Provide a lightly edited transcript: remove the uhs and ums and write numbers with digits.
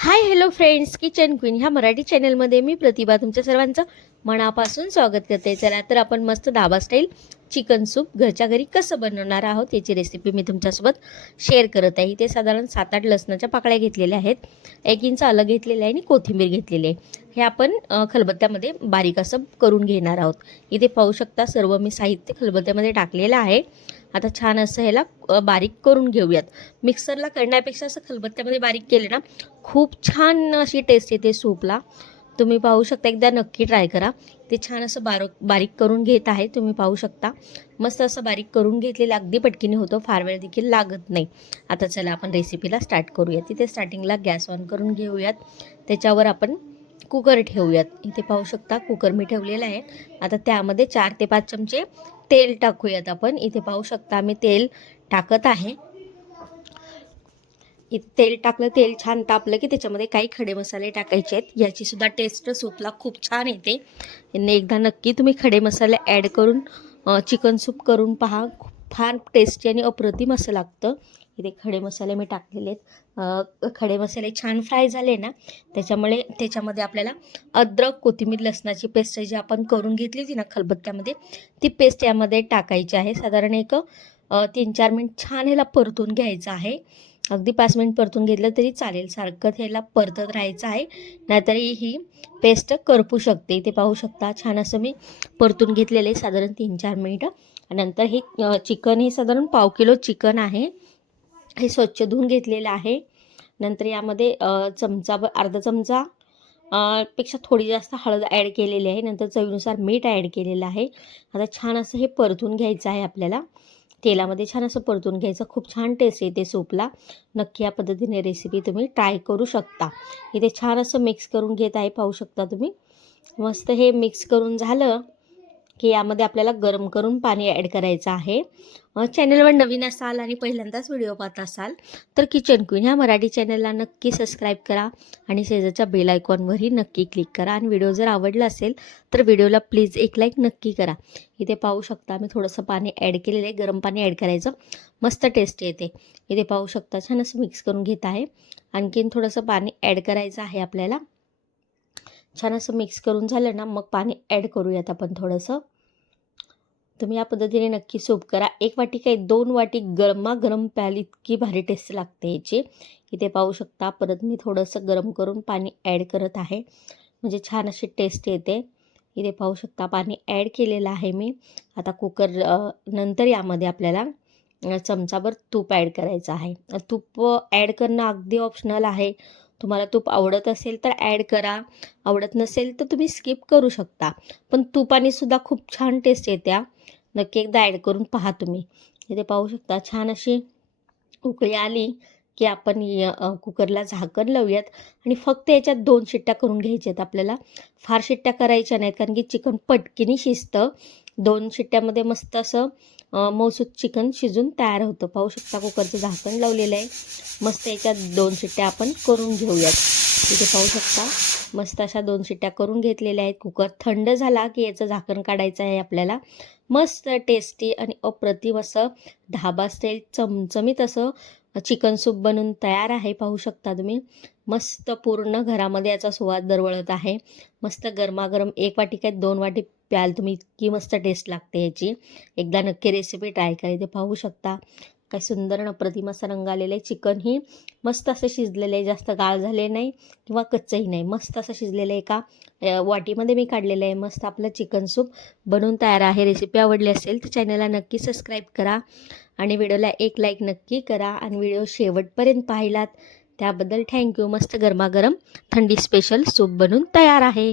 Hi hello friends, kitchen queen ह्या मराठी चॅनलमध्ये मी प्रतिभा तुमच्या सर्वांचं मनापासून स्वागत करते। चला तर आपण मस्त धाबा स्टाईल चिकन सूप घरच्या घरी कसं बनवणार आहोत याची रेसिपी मी तुमच्यासोबत शेअर करत आहे। इथे साधारण 7-8 लसणाच्या पाकळ्या घेतलेल्या आहेत, 1 इंच आलं घेतलेलं आहे आणि कोथिंबीर घेतलेली आहे। हे आपण खलबत्त्यामध्ये बारीक असं करून घेणार आहोत। इथे पाहू शकता सर्व मी साहित्य खलबत्त्यामध्ये टाकलेलं आहे। आता छान असं ह्याला बारीक करून घेऊयात। मिक्सरला करण्यापेक्षा असं खलबत्त्यामध्ये बारीक केले ना खूप छान अशी टेस्ट येते सूपला। तुम्ही पाहू शकता, एकदा नक्की ट्राय करा। ते छान असं बारीक करून घेत आहे, तुम्ही पाहू शकता। मस्त असं बारीक करून घेतलेलं अगदी पटकीने होतं, फार वेळ देखील लागत नाही। आता चला आपण रेसिपीला स्टार्ट करूयात। तिथे स्टार्टिंगला गॅस ऑन करून घेऊयात, त्याच्यावर आपण कुकर ठेवूयात। इथे पाहू शकता कुकर मी ठेवलेला आहे। आता त्यामध्ये 4 ते 5 चमचे तेल टाकूयात आपण। इथे पाहू शकता मी तेल टाकत आहे। तेल टाकलं, तेल छान तापलं की त्याच्यामध्ये काही खडे मसाले टाकायचे आहेत। याची सुद्धा टेस्ट सूपला खूप छान येते। एकदा नक्की तुम्ही खडे मसाले ॲड करून चिकन सूप करून पहा, फार टेस्टी आणि अप्रतिम असं लागतं। इथे खडे मसाले मी टाकलेले आहेत। खडे मसाले छान फ्राय झाले ना, त्याच्यामध्ये आपल्याला अद्रक, कोथिंबीर, लसणाची पेस्ट जी आपण करून घेतली होती ना खलबत्त्यामध्ये, ती पेस्ट यामध्ये टाकायची आहे। साधारण एक 3-4 मिनिट छान ह्याला परतून घ्यायचं आहे। अगदी 5 मिनिट परतून घेतलं तरी चालेल, सारखं ह्याला परतत राहायचं आहे, नाहीतर ही पेस्ट करपू शकते। इथे पाहू शकता छान असं मी परतून घेतलेलं आहे साधारण 3-4 मिनिटं। नंतर हे चिकन, हे साधारण 1/2 किलो चिकन आहे, हे स्वच्छ धुवून घेतलेलं आहे। नंतर यामध्ये अर्धा चमचा पेक्षा थोडी जास्त हळद ॲड केलेली आहे। नंतर चवीनुसार मीठ ॲड केलेलं आहे। आता छान असं हे परतून घ्यायचं आहे आपल्याला, तेलामध्ये छान असं परतून घ्यायचं। खूप छान टेस्ट येते सूपला। नक्की या पद्धतीने रेसिपी तुम्ही ट्राय करू शकता। इथे छान असं मिक्स करून घेत आहे, पाहू शकता तुम्ही। मस्त हे मिक्स करून झालं की यामध्ये आपल्याला गरम करून पाणी ॲड करायचं आहे। चॅनलवर नवीन असाल आणि पहिल्यांदाच व्हिडिओ पाहत असाल तर किचन क्वीन ह्या मराठी चॅनलला नक्की सबस्क्राईब करा आणि शेजारच्या बेल आयकॉनवरही नक्की क्लिक करा। आणि व्हिडिओ जर आवडला असेल तर व्हिडिओला प्लीज एक लाईक नक्की करा। इथे पाहू शकता मी थोडंसं पाणी ॲड केलेलं आहे, गरम पाणी ॲड करायचं, मस्त टेस्ट येते। इथे पाहू शकता छान असं मिक्स करून घेत आहे। आणखीन थोडंसं पाणी ॲड करायचं आहे आपल्याला। छान असं मिक्स करून झालं ना, मग पाणी ॲड करूयात आपण थोडंसं। तुम्ही या पद्धतीने नक्की सूप करा। 1 वाटी काय 2 वाटी गरमागरम प्याल, इतकी भारी टेस्ट लागते याची। इथे पाहू शकता परत मी थोडंसं गरम करून पाणी ॲड करत आहे, म्हणजे छान अशी टेस्ट येते। इथे पाहू शकता पाणी ॲड केलेलं आहे मी। आता नंतर यामध्ये आपल्याला चमचाभर तूप ॲड करायचं आहे। तूप ॲड करणं अगदी ऑप्शनल आहे। तुम्हाला तूप आवडत असेल तर ॲड करा, आवडत नसेल तर तुम्ही स्किप करू शकता। पण तुपाने सुद्धा खूप छान टेस्ट येते। नक्की एकदा ॲड करून पहा तुम्ही। इथे पाहू शकता छान अशी उकळी आली की आपण कुकरला झाकण लावूयात आणि फक्त याच्यात 2 शिट्ट्या करून घ्यायच्या आहेत आपल्याला। फार शिट्ट्या करायच्या नाहीत, कारण की चिकन पटकीने शिजतं। 2 शिट्ट्यामध्ये मस्त असं मऊसूत चिकन शिजून तयार होतं। पाहू शकता कुकरचं झाकण लावलेलं आहे। मस्त याच्यात 2 शिट्ट्या आपण करून घेऊयात। इथे पाहू शकता मस्त अशा 2 शिट्ट्या करून घेतलेल्या आहेत। कुकर थंड झाला की याचं झाकण काढायचं आहे आपल्याला। मस्त टेस्टी आणि अप्रतिम असं ढाबा स्टाईल चमचमीत असं चिकन सूप बनून तयार आहे, पाहू शकता तुम्ही। मस्त पूर्ण घरामध्ये याचा सुवास दरवळत आहे। मस्त गरमागरम 1 वाटी काय 2 वाटी प्याल तुम्ही, इतकी मस्त टेस्ट लागते याची। एकदा नक्की रेसिपी ट्राय करा। इथे पाहू शकता काय सुंदर अप्रतिम असा रंग आलेला आहे। चिकन ही मस्त असं शिजलेलं आहे, जास्त गाळ झाले नाही किंवा कच्चंही नाही, मस्त असं शिजलेलं आहे। एका वाटीमध्ये मी काढलेलं आहे। मस्त आपलं चिकन सूप बनून तयार आहे। रेसिपी आवडली असेल तर चॅनलला नक्की सबस्क्राईब करा आणि व्हिडिओला एक लाईक नक्की करा। आणि व्हिडिओ शेवटपर्यंत पाहिलात त्याबद्दल थँक्यू। मस्त गरमागरम थंडी स्पेशल सूप बनून तयार आहे।